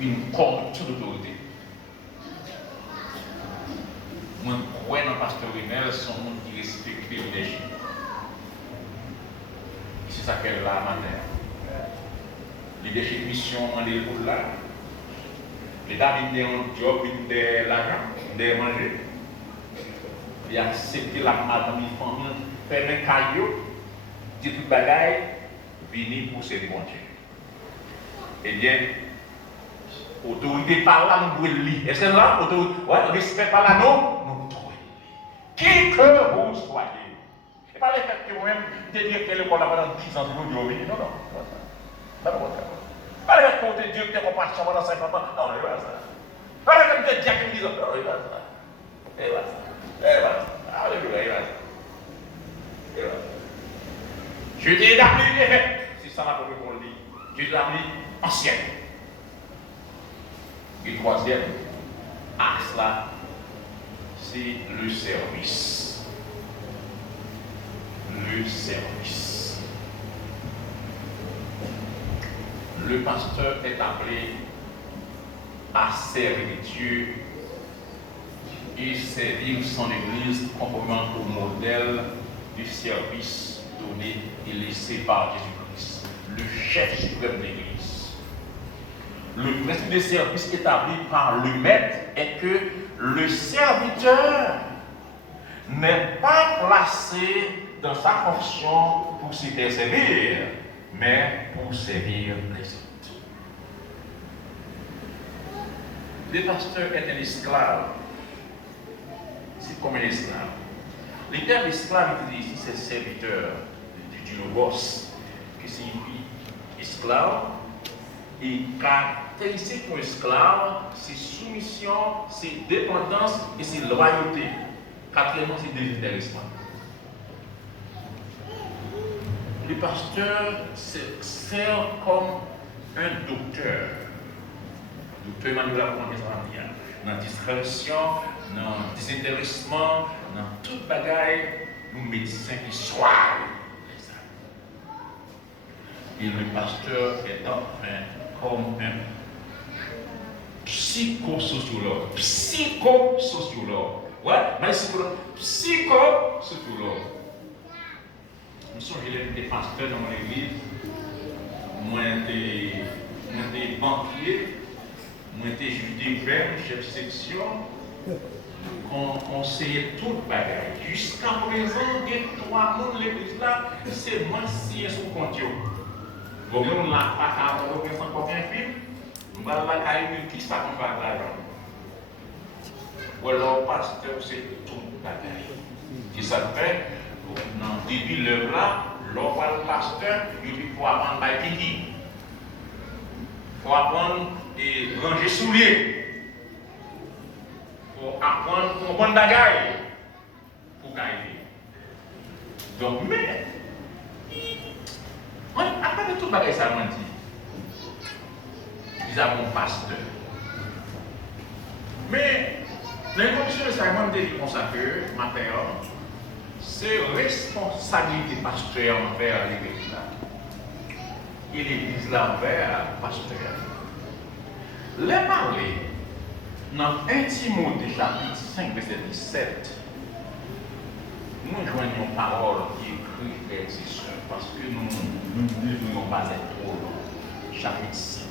une corruption d'autorité. Moi, crois dans le pasteur Renel, son monde qui respecte le leadership. C'est ça qu'elle a à matin. Leadership mission en l'épaule là. L'État vient un job, de l'argent, de manger. Il a accepté la madame, il famille, faire un caillou, dit tout bagaille, venir pour ses bon Dieu. Eh bien, autorité par là, nous devons le lire. Est-ce que là, autorité, ouais, respect par là, non, nous devons le lire. Qui que vous soyez. Et pas le fait que vous-même, vous dire que l'école a pendant 10 ans, vous devez venir. Non, non, pas ça. Pas le fait que vous dites que vous passez pendant 50 ans. Non, il va ça. Pas le fait que vous dites que vous dites, non, il va ça. Il va ça. Alléluia, il va ça. Je dis d'appeler, c'est ça la première qu'on dit. Je dis d'appeler ancienne. Et troisième axe là, c'est le service. Le service. Le pasteur est appelé à servir Dieu et servir son Église conformément au modèle du service donné et laissé par Jésus-Christ, le chef suprême de l'Église. Le principe de service établi par le maître est que le serviteur n'est pas placé dans sa fonction pour se faire servir, mais pour servir les autres. Le pasteur est un esclave. C'est comme un esclave. Le terme esclave ici, c'est serviteur du logos, qui signifie esclave. Et caractéristique pour esclave, c'est soumission, c'est dépendance et c'est loyauté. Quatrièmement, c'est désintéressement. Le pasteur sert comme un docteur. Docteur Emmanuel a commencé à dire. Dans la discrétion, dans le désintéressement, dans toute bagaille, nous médecins qui soignent. Et le pasteur est enfin comme un psychosociologue. Psychosociologue. Ouais, mais psychosociologue. Nous sommes des pasteurs dans mon église. Moi, des banquiers. Moi, des juges d'hiver, chef de section. Conseiller toute bagaille. Jusqu'à présent, il y a 3 mois de l'église là, c'est moi si ils sont comptés. Vous voyez, on n'a pas qu'à avoir encore un film. On va la caille qui ça qu'on va là. Ou alors, pasteur, c'est toute bagaille. Qui ça fait? Dans le début de l'œuvre là, l'on voit le pasteur, il faut apprendre à piquer. Il faut apprendre à ranger souliers. Il faut apprendre pour bonne bagaille. Pour gagner. Donc, mais, après tout bagaille, ça m'a dit. Ils ont mon pasteur. Mais, l'introduction de Simon dit comme ça que, maintenant, c'est responsabilité pasteur envers l'église là. Et l'église là envers pasteur. Les parler dans 1 Timothée chapitre 5, verset 17, nous joignons une parole qui écrit frères et sœurs parce que nous ne devons pas être trop longs. Chapitre 5.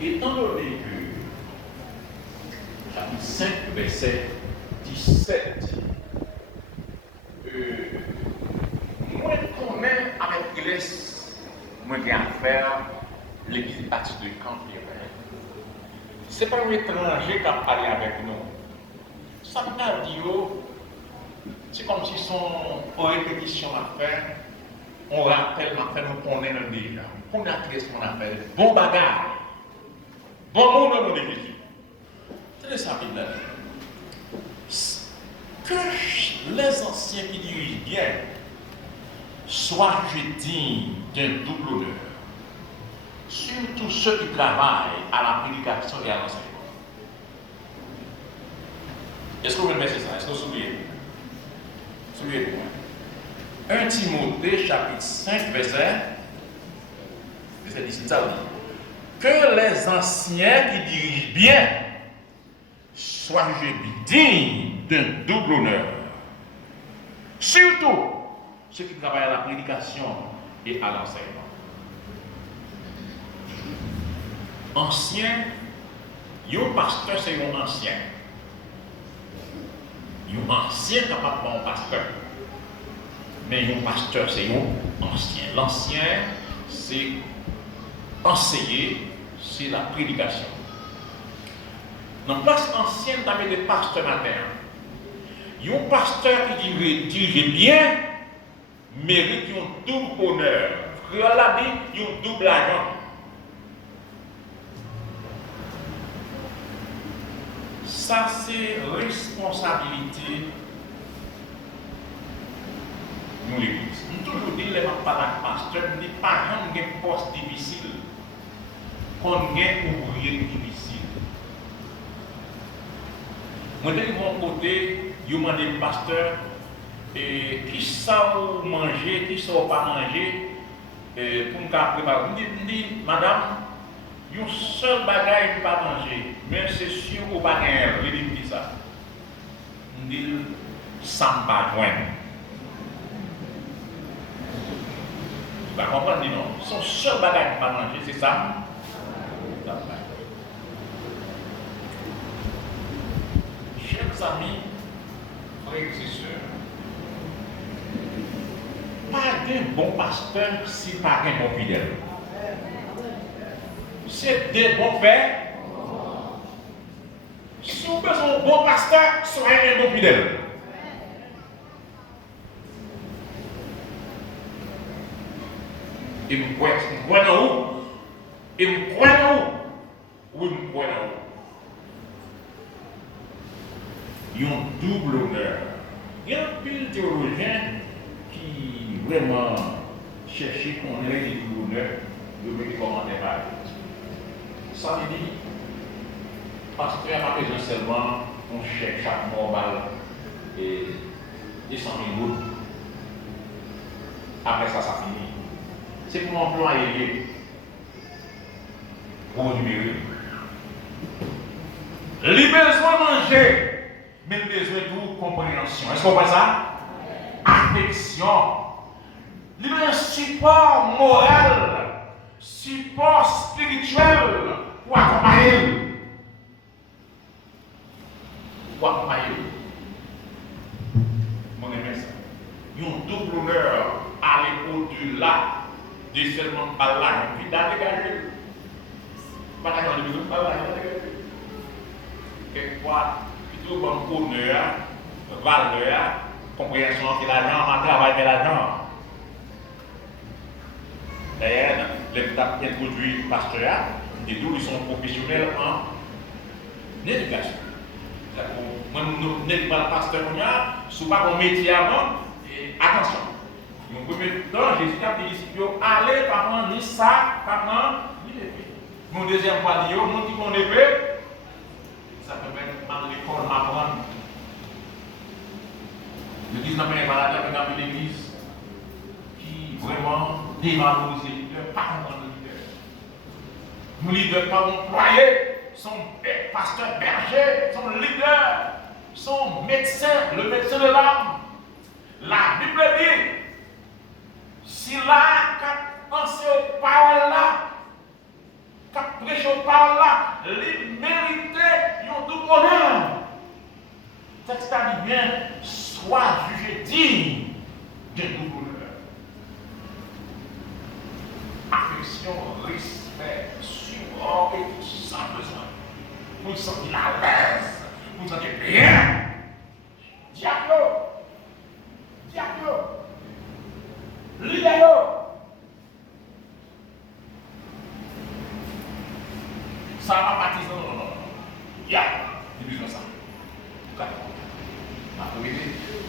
Étant donné que chapitre 5, verset 17, moi, je connais avec l'église, moi, j'ai affaire l'église baptiste de Camp-Pierre. Ce n'est pas un étranger qui a parlé avec nous. Ça me dit, c'est comme si son répétition à faire, on rappelle, nous connaissons déjà. On a créé ce qu'on appelle bon bagarre. Bon monde dans mon église. C'est ça qui est que les anciens qui dirigent bien soient dignes d'un double honneur, surtout ceux qui travaillent à la prédication et à l'enseignement. Est-ce que vous mettez ça? Est-ce que vous vous souvenez? Souvenez-vous. 1 Timothée chapitre 5 verset 17, ça dit que les anciens qui dirigent bien soient jugés dignes d'un double honneur. Surtout ceux qui travaillent à la prédication et à l'enseignement. Ancien, un pasteur c'est un ancien. Un ancien capable de pasteur. Mais un pasteur c'est un ancien. L'ancien c'est enseigner, c'est la prédication. Dans la place ancienne, tu avais des pasteurs matin. Un pasteur qui dirige bien mérite un double honneur. Frère l'a dit, un double agent. Ça, c'est responsabilité nous l'église. Nous toujours dit, les pasteurs, nous disons pas un poste difficile, qu'on a un ouvrier difficile. Moi, de mon côté, je demande au pasteur qui ça ou manger, qui ça ou pas manger, pour me préparer. Je dis, madame, un seul bagage pour pas manger, mais c'est sûr qu'on va gagner. Je dis ça. Je dis, ça ne va pas joindre. Tu vas comprendre, dis non. Son seul bagage pour pas manger, c'est ça. Chers amis, frères et sœurs, pas de bon pasteur si pas un bon fidèle. C'est des bons faits. Si vous avez un bon pasteur, soyez un bon fidèle. Et vous croyez dans où? Et vous croyez dans où? Oui, vous croyez dans où? Il y a un double honneur. Il y a un pile théologien qui vraiment cherchait qu'on ait des doubles honneurs de mettre commentaires. Ça veut dire, parce qu'il n'y a pas besoin seulement qu'on cherche chaque moral et 100 000 gouttes. Après ça, ça finit. C'est pour employer pour numérer. Les besoins de manger. Mais le besoin de compréhension. Est-ce qu'on voit ça? Affection. Il y a un support moral, support spirituel pour accompagner. Pour accompagner. Mon aimé, ça. Il y a un double honneur à au-delà de seulement par là. Puis d'aller dégager. Pas d'accord, le besoin par là. Quelquefois, tout bon honneur, valeur, compréhension de l'argent, en travail de l'argent. D'ailleurs, l'étape introduit pasteur, et d'où ils sont professionnels en éducation. Moi, nous n'êtes pas pasteur, si pas mon métier avant, attention. Mon premier temps, Jésus a dit disciples, allez, par ni ça, par ni l'épée. Mon deuxième fois, dit, mon dit mon épée. Ça peut mettre dans l'école m'apprendre. L'église n'a pas un malade avec l'église qui vraiment dévalorise les leaders, pas comprendre les leaders. Nos leaders pas employés, sont pasteurs bergers, sont leaders, sont médecins, le médecin de l'âme. La Bible dit, si là, quand on sait aux paroles là, quand prêche aux paroles là, les mérités, ils ont tout honneur. Texte a dit bien, sois jugé digne de tout honneur. Affection, respect, support et tout ça besoin. Vous vous sentez à l'aise, vous vous sentez bien. Diable, leader. Ça va baptiser, non. Il y a besoin de ça.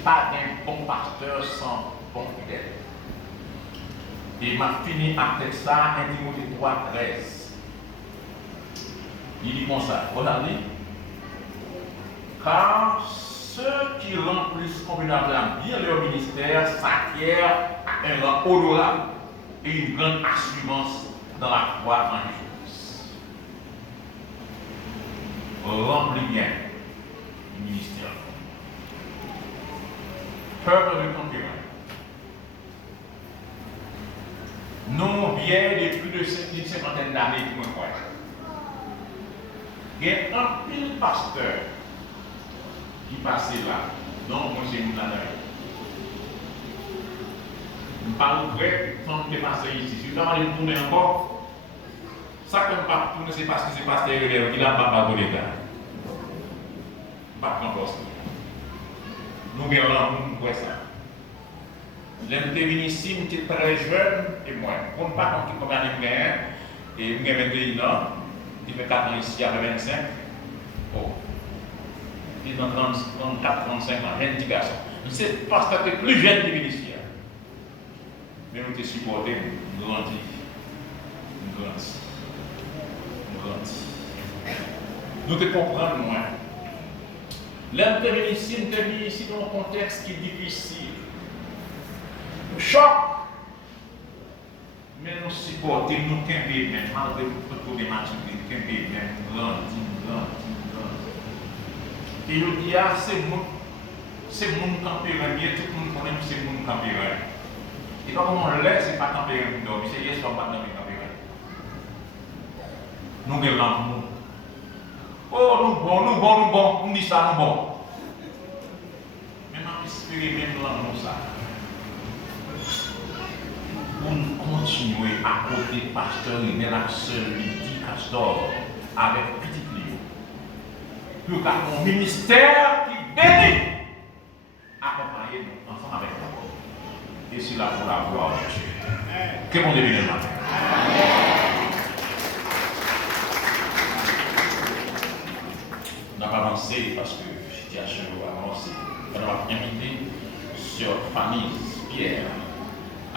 Pas d'un bon pasteur sans bon fidèle. Et m'a fini avec ça, 1 Timothée 3, 13. Il dit comme ça, regardez. Car ceux qui remplissent convenablement bien leur ministère s'acquièrent un rang honorable et une grande assurance dans la foi en Jésus. remplit bien le ministère. Peuple de conquérant. Nous vieilles de plus de 50 d'années qui me croient. Il y a un pile pasteur qui passait là. Non, moi c'est une là. Je ne parle pas quand je passe ici. Si je dois aller tourner encore, ça que je ne peux pas tourner, c'est parce que c'est pasteur qui n'a pas de l'État. Pas encore. Nous regardons pour ça. J'étais venu ici, j'étais très jeune et moi. Pour ne pas compter combien de temps, et j'ai 21 ans, il fait 4 ans ici, avec 25. Oh. Il est dans 34, 35 ans, jeune petit garçon. C'est le pasteur le plus jeune du ministère. Mais nous te supporté, nous grandis. Nous te comprenons moins. L'homme te venu ici dans un contexte qui est difficile. Nous choc. Mais nous supportons, nous t'aimer, mais malgré tout des matchs, nous t'aimer, nous grandis. Et je dis, c'est mon tempérament, tout le monde connaît que c'est mon tempérament. Et quand on laisse, ce n'est pas tempérament, c'est yes, on va dans le tempérament. Nous avons l'amour. Oh, nous bon, on dit ça, nous bon. Mais on espère même l'amour ça. Pour continuer à côté pasteur et la seule dit pasteur avec petit livre. Pour qu'à mon ministère qui bénit, accompagner nous ensemble avec nous. Et c'est là pour la gloire de Dieu. Que mon Dieu le matin. On n'a pas avancé parce que la situation a avancé. On va inviter sur famille Pierre.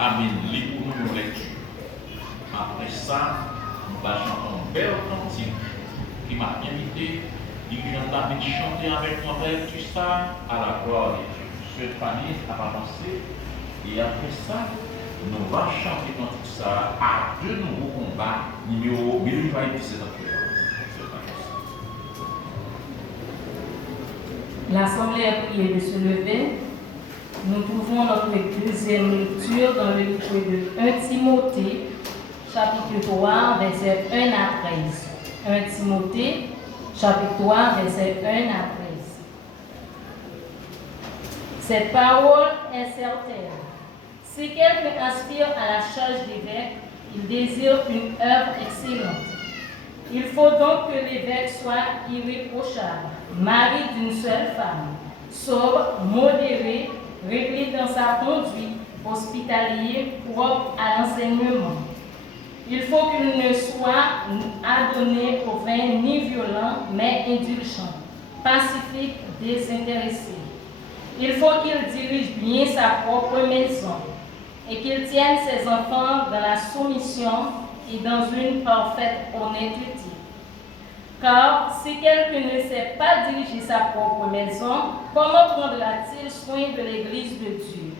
Amen, lis pour nous nos lectures. Après ça, nous allons chanter un bel cantique qui m'a invité. Il vient de chanter avec moi tout ça à la gloire de Dieu. Cette famille a avancé. Et après ça, nous allons chanter tout ça à deux nouveaux combats, numéro 1027. L'Assemblée a prié de se lever. Nous trouvons notre deuxième lecture dans le livre de 1 Timothée, chapitre 3, versets 1 à 13. 1 Timothée, chapitre 3, versets 1 à 13. Cette parole est certaine. Si quelqu'un aspire à la charge d'évêque, il désire une œuvre excellente. Il faut donc que l'évêque soit irréprochable, mari d'une seule femme, sobre, modéré, réglé dans sa conduite, hospitalier, propre à l'enseignement. Il faut qu'il ne soit adonné au vin ni violent, mais indulgent, pacifique, désintéressé. Il faut qu'il dirige bien sa propre maison et qu'il tienne ses enfants dans la soumission et dans une parfaite honnêteté. Car si quelqu'un ne sait pas diriger sa propre maison, comment prendra-t-il soin de l'Église de Dieu?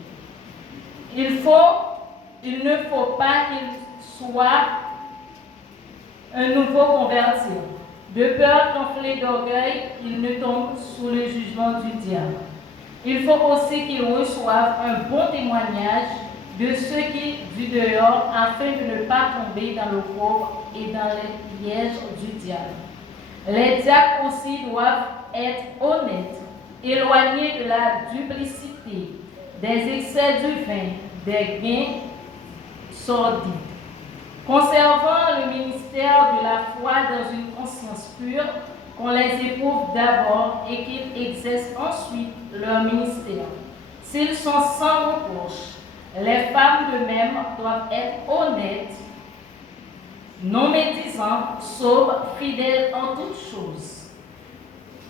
Il ne faut pas qu'il soit un nouveau converti. De peur qu'enflé d'orgueil, il ne tombe sous le jugement du diable. Il faut aussi qu'il reçoive un bon témoignage de ceux qui du dehors, afin de ne pas tomber dans le pauvre et dans les pièges du diable. Les diacres aussi doivent être honnêtes, éloignés de la duplicité, des excès du vin, des gains sordides, conservant le ministère de la foi dans une conscience pure, qu'on les éprouve d'abord et qu'ils exercent ensuite leur ministère. S'ils sont sans reproche, les femmes de même doivent être honnêtes, non médisantes, sobres, fidèles en toutes choses.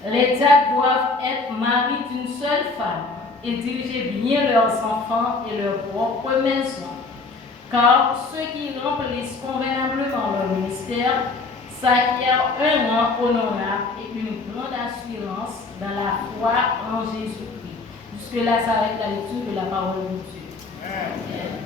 Les diacres doivent être maris d'une seule femme et diriger bien leurs enfants et leur propre maison. Car ceux qui remplissent convenablement leur ministère s'acquièrent un rang honorable et une grande assurance dans la foi en Jésus-Christ. Jusque-là s'arrête la lecture de la parole de Dieu. Amen.